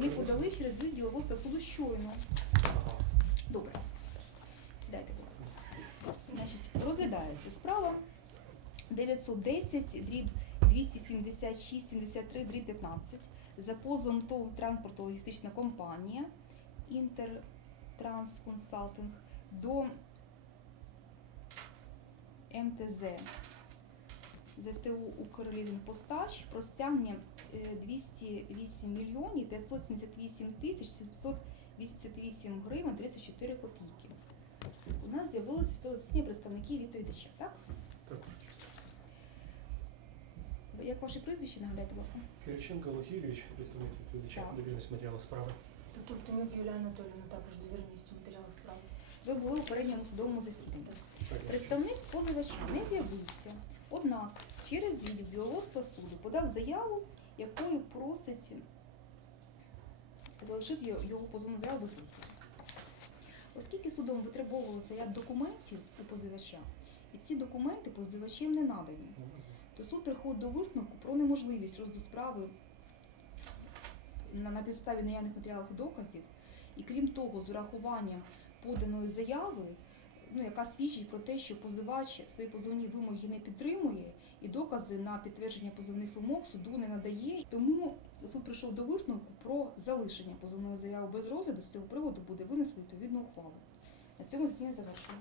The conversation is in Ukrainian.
подали через відділ діловодства суду щойно. Добре. Сідайте, будь ласка. Значить, розглядається справа 910 дріб 276 73 дріб 15 за позовом ТОВ транспортно-логістична компанія Інтертранс Консалтинг до МТЗ ЗТУ Укрлізінпостач про стягнення е, 208 мільйонів 578 тисяч 788 гривень 34 копійки. У нас з'явилося судове засідання представників відповідачів, так? Так. Як ваше прізвище, нагадайте, будь ласка? Кириченко Юрійович, представник відповідача, Так. довірність матеріалу справи. Та Куртонюк Юлія Анатоліївна також довірність у матеріалах справи. Ви були у передньому судовому засіданні. Так, Представник позивача не з'явився, однак через відділ діловодства суду подав заяву, якою просить залишити його- позовну заяву без розгляду. Оскільки судом витребовувалося ряд документів у позивача, і ці документи позивачем не надані, то суд приходить до висновку про неможливість розгляду справи на підставі наявних матеріалів і доказів, і крім того, з урахуванням поданої заяви, ну, яка свідчить про те, що позивач свої позовні вимоги не підтримує, і докази на підтвердження позовних вимог суду не надає. Тому суд прийшов до висновку про залишення позовної заяви без розгляду. З цього приводу буде винесено відповідну ухвалу. На цьому засідання завершено.